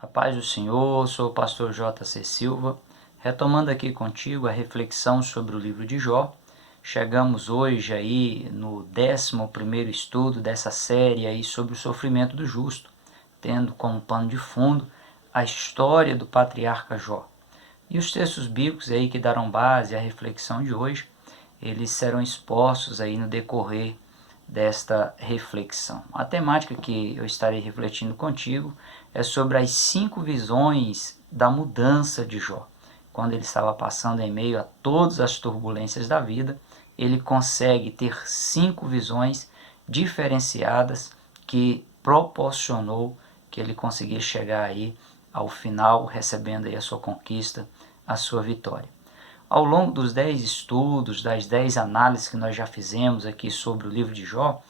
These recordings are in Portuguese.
A paz do Senhor, sou o pastor J.C. Silva, retomando aqui contigo a reflexão sobre o livro de Jó. Chegamos hoje aí no 11º estudo dessa série aí sobre o sofrimento do justo, tendo como pano de fundo a história do patriarca Jó. E os textos bíblicos aí que darão base à reflexão de hoje, eles serão expostos aí no decorrer desta reflexão. A temática que eu estarei refletindo contigo é sobre as 5 visões da mudança de Jó. Quando ele estava passando em meio a todas as turbulências da vida, ele consegue ter 5 visões diferenciadas que proporcionou que ele conseguisse chegar aí ao final, recebendo aí a sua conquista, a sua vitória. Ao longo dos 10 estudos, das 10 análises que nós já fizemos aqui sobre o livro de Jó,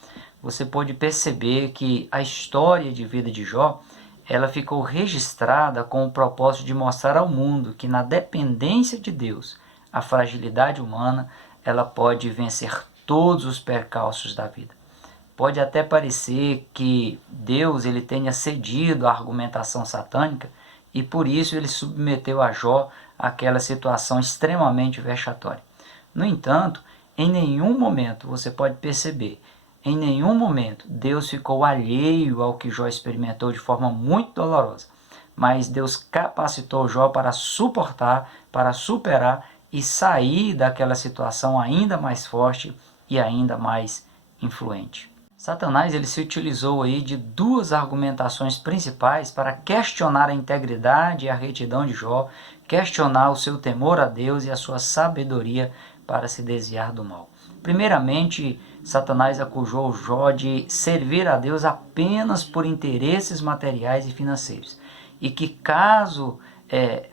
você pode perceber que a história de vida de Jó, ela ficou registrada com o propósito de mostrar ao mundo que na dependência de Deus, a fragilidade humana, ela pode vencer todos os percalços da vida. Pode até parecer que Deus ele tenha cedido à argumentação satânica e por isso ele submeteu a Jó àquela situação extremamente vexatória. No entanto, em nenhum momento você pode perceber, em nenhum momento Deus ficou alheio ao que Jó experimentou de forma muito dolorosa. Mas Deus capacitou Jó para suportar, para superar e sair daquela situação ainda mais forte e ainda mais influente. Satanás ele se utilizou aí de 2 argumentações principais para questionar a integridade e a retidão de Jó, questionar o seu temor a Deus e a sua sabedoria para se desviar do mal. Primeiramente, Satanás acusou Jó de servir a Deus apenas por interesses materiais e financeiros, e que caso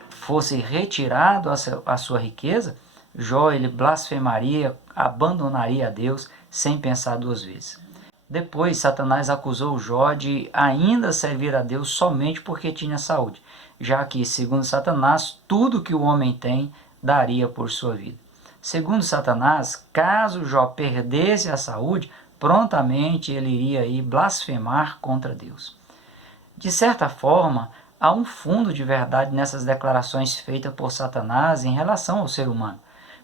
fosse retirado a sua riqueza, Jó ele blasfemaria, abandonaria a Deus sem pensar 2 vezes. Depois, Satanás acusou Jó de ainda servir a Deus somente porque tinha saúde, já que, segundo Satanás, tudo que o homem tem daria por sua vida. Segundo Satanás, caso Jó perdesse a saúde, prontamente ele iria aí blasfemar contra Deus. De certa forma, há um fundo de verdade nessas declarações feitas por Satanás em relação ao ser humano,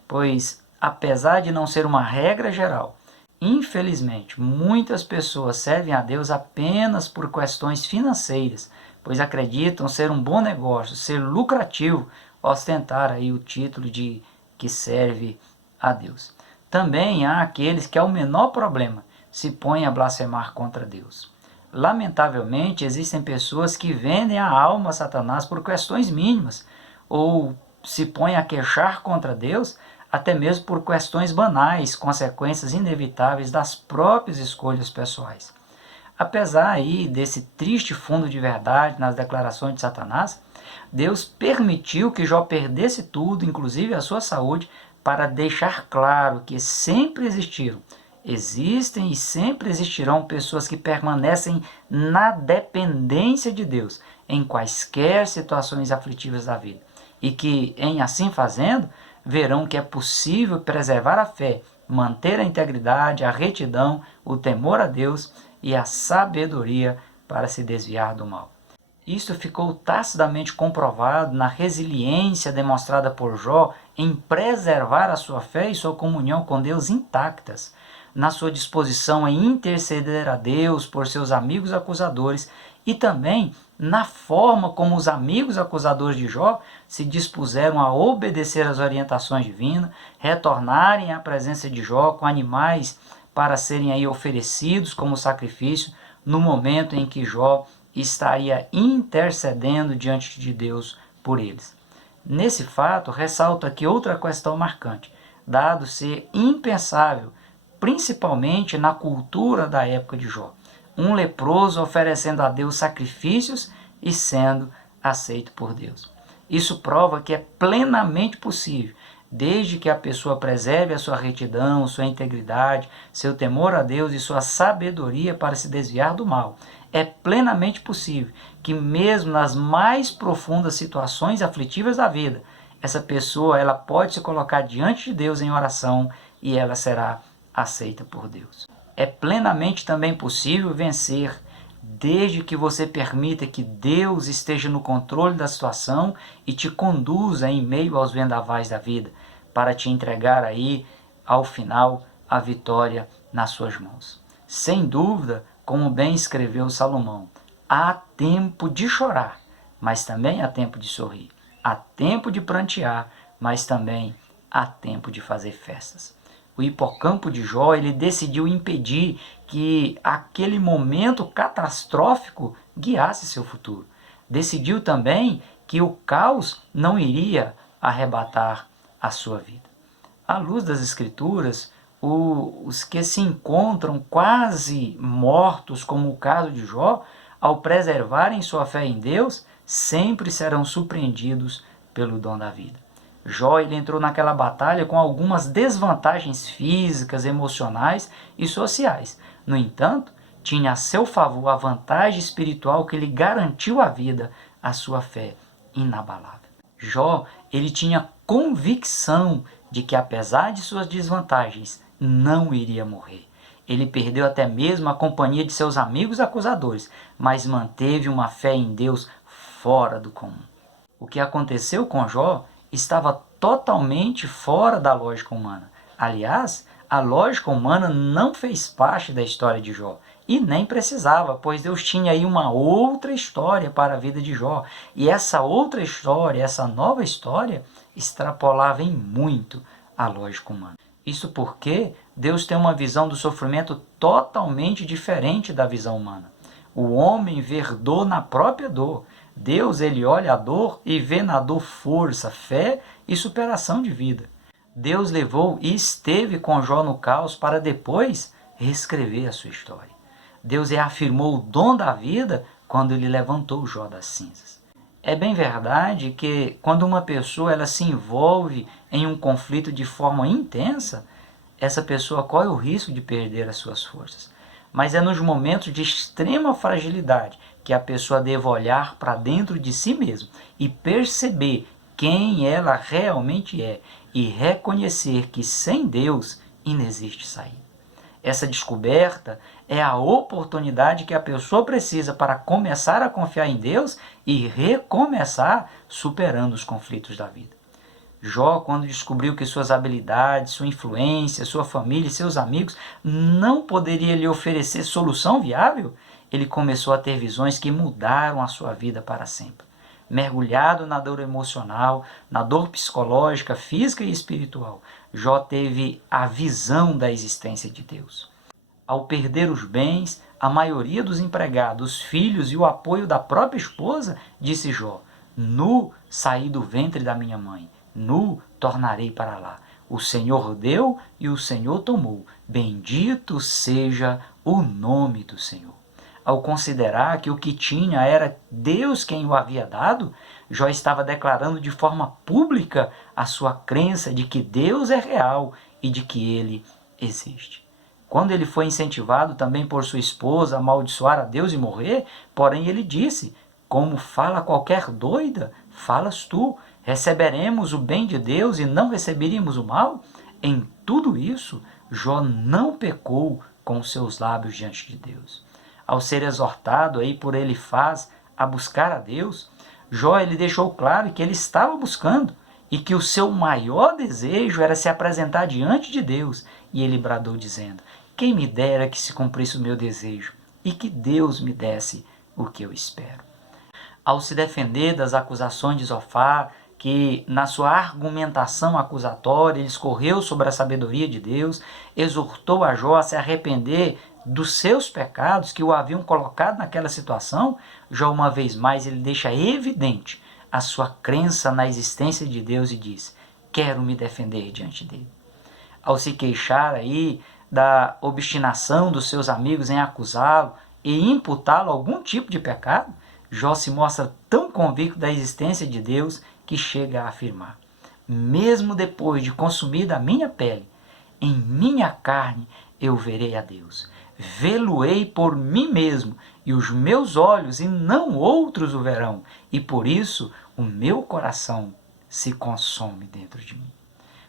pois, apesar de não ser uma regra geral, infelizmente, muitas pessoas servem a Deus apenas por questões financeiras, pois acreditam ser um bom negócio, ser lucrativo, ostentar aí o título de que serve a Deus. Também há aqueles que, ao menor problema, se põem a blasfemar contra Deus. Lamentavelmente, existem pessoas que vendem a alma a Satanás por questões mínimas, ou se põem a queixar contra Deus, até mesmo por questões banais, consequências inevitáveis das próprias escolhas pessoais. Apesar aí desse triste fundo de verdade nas declarações de Satanás, Deus permitiu que Jó perdesse tudo, inclusive a sua saúde, para deixar claro que sempre existem e sempre existirão pessoas que permanecem na dependência de Deus em quaisquer situações aflitivas da vida, e que, em assim fazendo, verão que é possível preservar a fé, manter a integridade, a retidão, o temor a Deus e a sabedoria para se desviar do mal. Isto ficou tacidamente comprovado na resiliência demonstrada por Jó em preservar a sua fé e sua comunhão com Deus intactas, na sua disposição em interceder a Deus por seus amigos acusadores e também na forma como os amigos acusadores de Jó se dispuseram a obedecer às orientações divinas, retornarem à presença de Jó com animais para serem aí oferecidos como sacrifício no momento em que Jó estaria intercedendo diante de Deus por eles. Nesse fato, ressalto aqui outra questão marcante, dado ser impensável, principalmente na cultura da época de Jó, um leproso oferecendo a Deus sacrifícios e sendo aceito por Deus. Isso prova que é plenamente possível, desde que a pessoa preserve a sua retidão, sua integridade, seu temor a Deus e sua sabedoria para se desviar do mal. É plenamente possível que mesmo nas mais profundas situações aflitivas da vida, essa pessoa ela pode se colocar diante de Deus em oração e ela será aceita por Deus. É plenamente também possível vencer desde que você permita que Deus esteja no controle da situação e te conduza em meio aos vendavais da vida, para te entregar aí, ao final, a vitória nas suas mãos. Sem dúvida, como bem escreveu Salomão, há tempo de chorar, mas também há tempo de sorrir. Há tempo de prantear, mas também há tempo de fazer festas. O hipocampo de Jó, ele decidiu impedir que aquele momento catastrófico guiasse seu futuro. Decidiu também que o caos não iria arrebatar a sua vida. À luz das Escrituras, os que se encontram quase mortos, como o caso de Jó, ao preservarem sua fé em Deus, sempre serão surpreendidos pelo dom da vida. Jó, ele entrou naquela batalha com algumas desvantagens físicas, emocionais e sociais. No entanto, tinha a seu favor a vantagem espiritual que lhe garantiu a vida, a sua fé inabalável. Jó, ele tinha convicção de que, apesar de suas desvantagens, não iria morrer. Ele perdeu até mesmo a companhia de seus amigos acusadores, mas manteve uma fé em Deus fora do comum. O que aconteceu com Jó estava totalmente fora da lógica humana. Aliás, a lógica humana não fez parte da história de Jó. E nem precisava, pois Deus tinha aí uma outra história para a vida de Jó. E essa outra história, essa nova história, extrapolava em muito a lógica humana. Isso porque Deus tem uma visão do sofrimento totalmente diferente da visão humana. O homem vê dor na própria dor. Deus, ele olha a dor e vê na dor força, fé e superação de vida. Deus levou e esteve com Jó no caos para depois reescrever a sua história. Deus reafirmou o dom da vida quando ele levantou Jó das cinzas. É bem verdade que quando uma pessoa ela se envolve em um conflito de forma intensa, essa pessoa corre o risco de perder as suas forças. Mas é nos momentos de extrema fragilidade que a pessoa deve olhar para dentro de si mesma e perceber quem ela realmente é e reconhecer que sem Deus inexiste saída. Essa descoberta é a oportunidade que a pessoa precisa para começar a confiar em Deus e recomeçar superando os conflitos da vida. Jó, quando descobriu que suas habilidades, sua influência, sua família e seus amigos não poderiam lhe oferecer solução viável, ele começou a ter visões que mudaram a sua vida para sempre. Mergulhado na dor emocional, na dor psicológica, física e espiritual, Jó teve a visão da existência de Deus. Ao perder os bens, a maioria dos empregados, os filhos e o apoio da própria esposa, disse Jó: nu saí do ventre da minha mãe, nu tornarei para lá. O Senhor deu e o Senhor tomou. Bendito seja o nome do Senhor. Ao considerar que o que tinha era Deus quem o havia dado, Jó estava declarando de forma pública a sua crença de que Deus é real e de que ele existe. Quando ele foi incentivado também por sua esposa a amaldiçoar a Deus e morrer, porém ele disse: como fala qualquer doida, falas tu, receberemos o bem de Deus e não receberíamos o mal? Em tudo isso, Jó não pecou com seus lábios diante de Deus. Ao ser exortado aí por Elifaz a buscar a Deus, Jó ele deixou claro que ele estava buscando e que o seu maior desejo era se apresentar diante de Deus. E ele bradou dizendo: quem me dera que se cumprisse o meu desejo e que Deus me desse o que eu espero. Ao se defender das acusações de Zofar, que na sua argumentação acusatória ele escorreu sobre a sabedoria de Deus, exortou a Jó a se arrepender dos seus pecados que o haviam colocado naquela situação, Jó uma vez mais ele deixa evidente a sua crença na existência de Deus e diz: quero me defender diante dele. Ao se queixar aí da obstinação dos seus amigos em acusá-lo e imputá-lo algum tipo de pecado, Jó se mostra tão convicto da existência de Deus que chega a afirmar: mesmo depois de consumida a minha pele, em minha carne eu verei a Deus. Vê-lo-ei por mim mesmo, e os meus olhos e não outros o verão, e por isso o meu coração se consome dentro de mim.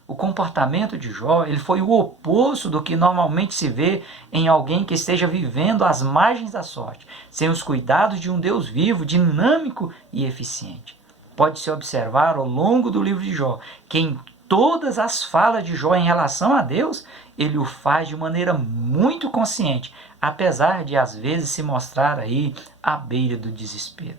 O comportamento de Jó, ele foi o oposto do que normalmente se vê em alguém que esteja vivendo às margens da sorte, sem os cuidados de um Deus vivo, dinâmico e eficiente. Pode-se observar ao longo do livro de Jó que em todas as falas de Jó em relação a Deus, ele o faz de maneira muito consciente, apesar de às vezes se mostrar aí à beira do desespero.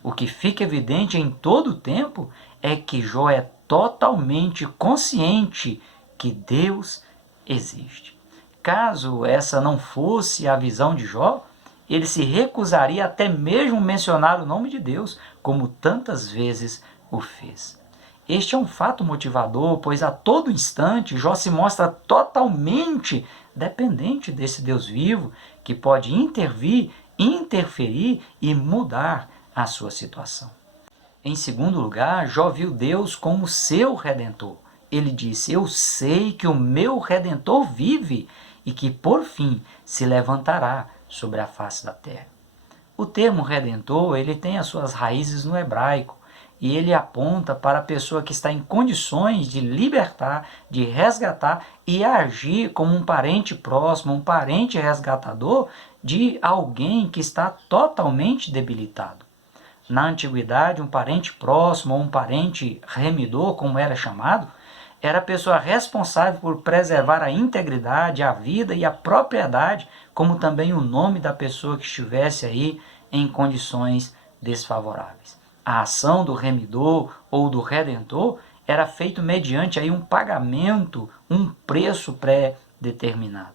O que fica evidente em todo o tempo é que Jó é totalmente consciente que Deus existe. Caso essa não fosse a visão de Jó, ele se recusaria até mesmo mencionar o nome de Deus, como tantas vezes o fez. Este é um fato motivador, pois a todo instante Jó se mostra totalmente dependente desse Deus vivo, que pode intervir, interferir e mudar a sua situação. Em segundo lugar, Jó viu Deus como seu Redentor. Ele disse: eu sei que o meu Redentor vive e que por fim se levantará sobre a face da terra. O termo Redentor, ele tem as suas raízes no hebraico e ele aponta para a pessoa que está em condições de libertar, de resgatar e agir como um parente próximo, um parente resgatador de alguém que está totalmente debilitado. Na antiguidade, um parente próximo ou um parente remidor, como era chamado, era a pessoa responsável por preservar a integridade, a vida e a propriedade, como também o nome da pessoa que estivesse aí em condições desfavoráveis. A ação do remidor ou do redentor era feita mediante aí um pagamento, um preço pré-determinado.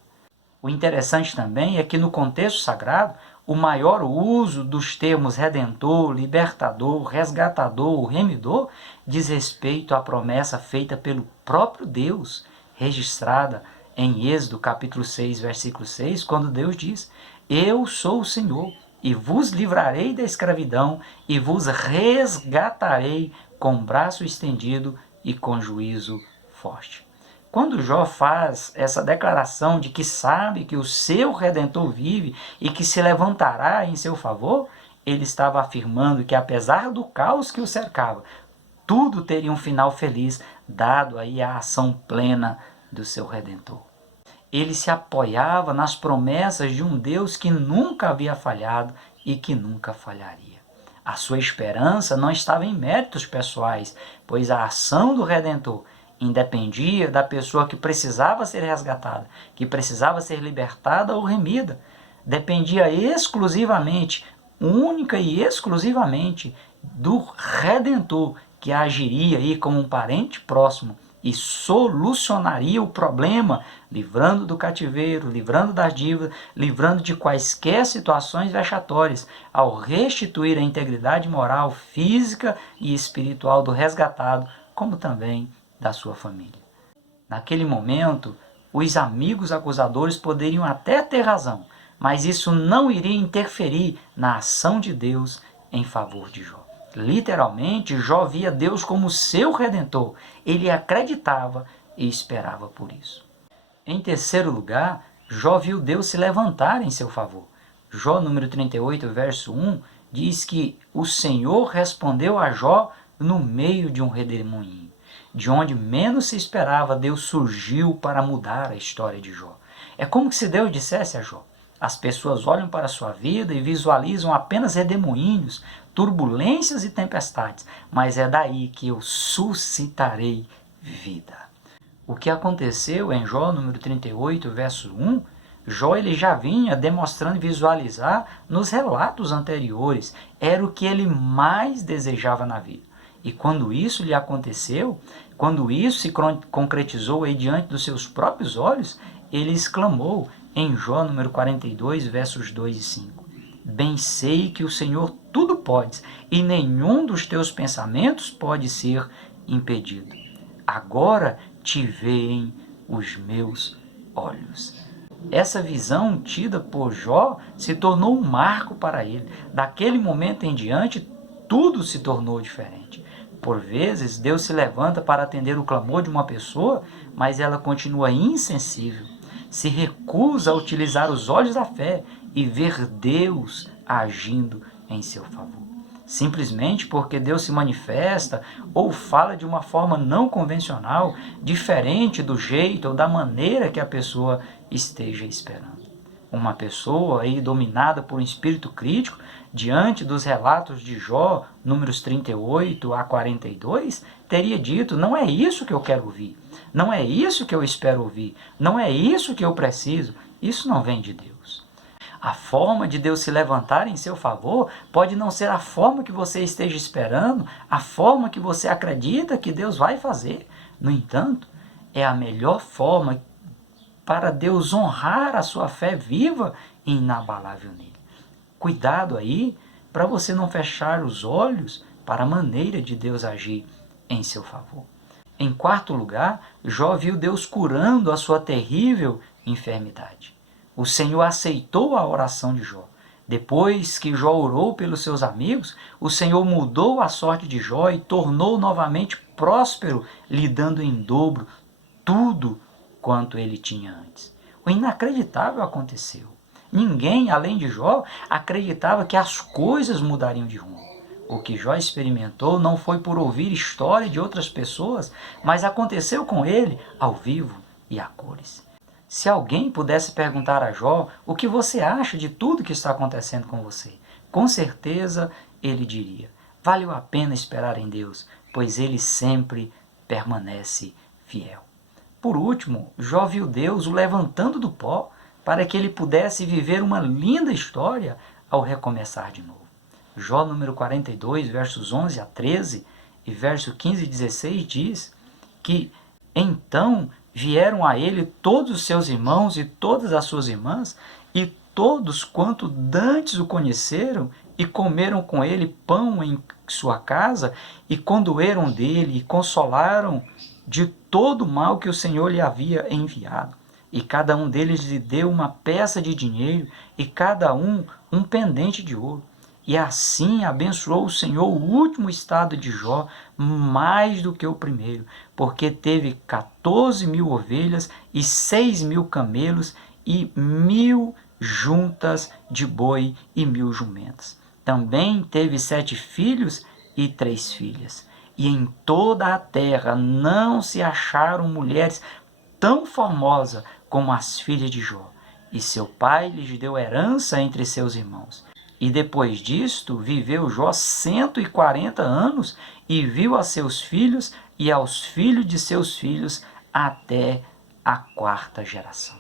O interessante também é que no contexto sagrado, o maior uso dos termos redentor, libertador, resgatador, remidor, diz respeito à promessa feita pelo próprio Deus, registrada em Êxodo capítulo 6, versículo 6, quando Deus diz: eu sou o Senhor, e vos livrarei da escravidão, e vos resgatarei com braço estendido e com juízo forte. Quando Jó faz essa declaração de que sabe que o seu Redentor vive e que se levantará em seu favor, ele estava afirmando que apesar do caos que o cercava, tudo teria um final feliz, dado aí a ação plena do seu Redentor. Ele se apoiava nas promessas de um Deus que nunca havia falhado e que nunca falharia. A sua esperança não estava em méritos pessoais, pois a ação do Redentor independia da pessoa que precisava ser resgatada, que precisava ser libertada ou remida. Dependia exclusivamente, única e exclusivamente, do Redentor, que agiria aí como um parente próximo e solucionaria o problema, livrando do cativeiro, livrando das dívidas, livrando de quaisquer situações vexatórias, ao restituir a integridade moral, física e espiritual do resgatado, como também da sua família. Naquele momento, os amigos acusadores poderiam até ter razão, mas isso não iria interferir na ação de Deus em favor de Jó. Literalmente, Jó via Deus como seu Redentor. Ele acreditava e esperava por isso. Em terceiro lugar, Jó viu Deus se levantar em seu favor. Jó número 38, verso 1, diz que o Senhor respondeu a Jó no meio de um redemoinho. De onde menos se esperava, Deus surgiu para mudar a história de Jó. É como se Deus dissesse a Jó: as pessoas olham para a sua vida e visualizam apenas redemoinhos, turbulências e tempestades, mas é daí que eu suscitarei vida. O que aconteceu em Jó número 38, verso 1, Jó ele já vinha demonstrando e visualizar nos relatos anteriores, era o que ele mais desejava na vida. E quando isso lhe aconteceu, quando isso se concretizou aí diante dos seus próprios olhos, ele exclamou em Jó número 42, versos 2 e 5. Bem sei que o Senhor tudo pode, e nenhum dos teus pensamentos pode ser impedido. Agora te veem os meus olhos. Essa visão tida por Jó se tornou um marco para ele. Daquele momento em diante, tudo se tornou diferente. Por vezes, Deus se levanta para atender o clamor de uma pessoa, mas ela continua insensível. Se recusa a utilizar os olhos da fé e ver Deus agindo em seu favor. simplesmente porque Deus se manifesta ou fala de uma forma não convencional, diferente do jeito ou da maneira que a pessoa esteja esperando. Uma pessoa aí dominada por um espírito crítico, diante dos relatos de Jó, números 38 a 42, teria dito: não é isso que eu quero ouvir, não é isso que eu espero ouvir, não é isso que eu preciso, isso não vem de Deus. A forma de Deus se levantar em seu favor pode não ser a forma que você esteja esperando, a forma que você acredita que Deus vai fazer. No entanto, é a melhor forma para Deus honrar a sua fé viva e inabalável nele. Cuidado aí para você não fechar os olhos para a maneira de Deus agir em seu favor. Em quarto lugar, Jó viu Deus curando a sua terrível enfermidade. O Senhor aceitou a oração de Jó. Depois que Jó orou pelos seus amigos, o Senhor mudou a sorte de Jó e tornou novamente próspero, lhe dando em dobro tudo quanto ele tinha antes. O inacreditável aconteceu. Ninguém, além de Jó, acreditava que as coisas mudariam de rumo. O que Jó experimentou não foi por ouvir história de outras pessoas, mas aconteceu com ele ao vivo e a cores. Se alguém pudesse perguntar a Jó o que você acha de tudo que está acontecendo com você, com certeza ele diria: valeu a pena esperar em Deus, pois ele sempre permanece fiel. Por último, Jó viu Deus o levantando do pó para que ele pudesse viver uma linda história ao recomeçar de novo. Jó número 42, versos 11 a 13 e verso 15 e 16 diz que então vieram a ele todos os seus irmãos e todas as suas irmãs, e todos quanto dantes o conheceram, e comeram com ele pão em sua casa, e condoeram dele, e consolaram de todo o mal que o Senhor lhe havia enviado. E cada um deles lhe deu uma peça de dinheiro, e cada um pendente de ouro. E assim abençoou o Senhor o último estado de Jó mais do que o primeiro, porque teve 14.000 ovelhas e 6.000 camelos e 1.000 juntas de boi e 1.000 jumentas. Também teve 7 filhos e 3 filhas. E em toda a terra não se acharam mulheres tão formosas como as filhas de Jó. E seu pai lhes deu herança entre seus irmãos. E depois disto viveu Jó 140 anos e viu a seus filhos e aos filhos de seus filhos até a 4ª geração.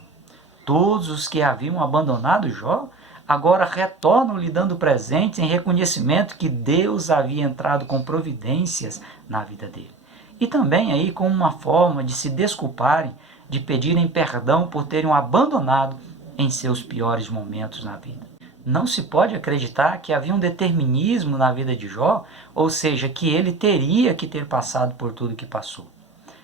Todos os que haviam abandonado Jó agora retornam lhe dando presentes em reconhecimento que Deus havia entrado com providências na vida dele. E também aí como uma forma de se desculparem, de pedirem perdão por terem o abandonado em seus piores momentos na vida. Não se pode acreditar que havia um determinismo na vida de Jó, ou seja, que ele teria que ter passado por tudo que passou.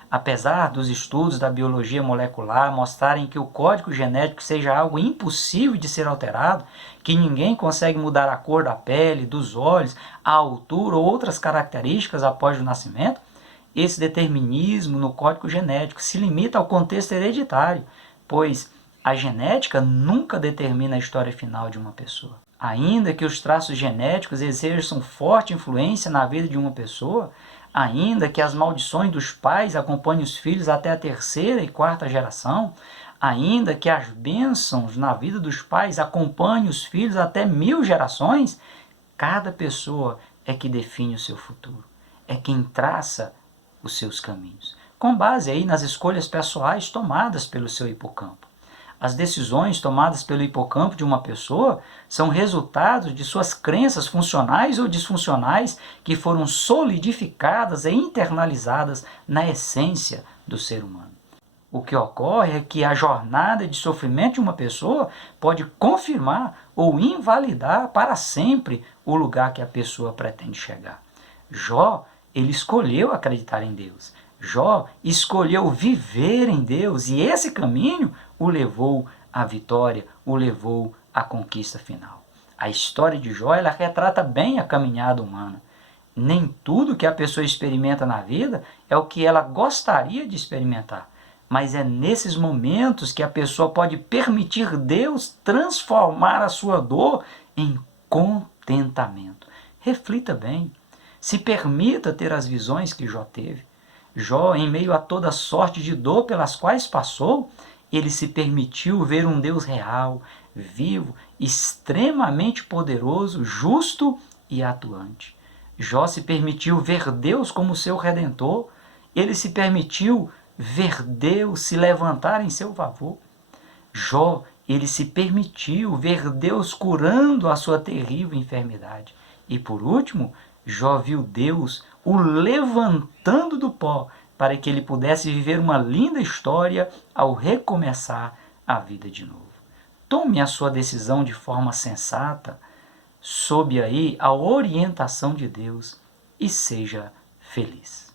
Apesar dos estudos da biologia molecular mostrarem que o código genético seja algo impossível de ser alterado, que ninguém consegue mudar a cor da pele, dos olhos, a altura ou outras características após o nascimento, esse determinismo no código genético se limita ao contexto hereditário, pois a genética nunca determina a história final de uma pessoa. Ainda que os traços genéticos exerçam forte influência na vida de uma pessoa, ainda que as maldições dos pais acompanhem os filhos até a 3ª e 4ª geração, ainda que as bênçãos na vida dos pais acompanhem os filhos até 1.000 gerações, cada pessoa é que define o seu futuro, é quem traça os seus caminhos, com base aí nas escolhas pessoais tomadas pelo seu hipocampo. As decisões tomadas pelo hipocampo de uma pessoa são resultados de suas crenças funcionais ou disfuncionais que foram solidificadas e internalizadas na essência do ser humano. O que ocorre é que a jornada de sofrimento de uma pessoa pode confirmar ou invalidar para sempre o lugar que a pessoa pretende chegar. Jó, ele escolheu acreditar em Deus. Jó escolheu viver em Deus e esse caminho o levou à vitória, o levou à conquista final. A história de Jó, ela retrata bem a caminhada humana. Nem tudo que a pessoa experimenta na vida é o que ela gostaria de experimentar, mas é nesses momentos que a pessoa pode permitir Deus transformar a sua dor em contentamento, reflita bem. Se permita ter as visões que Jó teve. Jó, em meio a toda sorte de dor pelas quais passou, ele se permitiu ver um Deus real, vivo, extremamente poderoso, justo e atuante. Jó se permitiu ver Deus como seu Redentor. Ele se permitiu ver Deus se levantar em seu favor. Jó, ele se permitiu ver Deus curando a sua terrível enfermidade. E por último, Jó viu Deus o levantando do pó para que ele pudesse viver uma linda história ao recomeçar a vida de novo. Tome a sua decisão de forma sensata, sob aí a orientação de Deus, e seja feliz.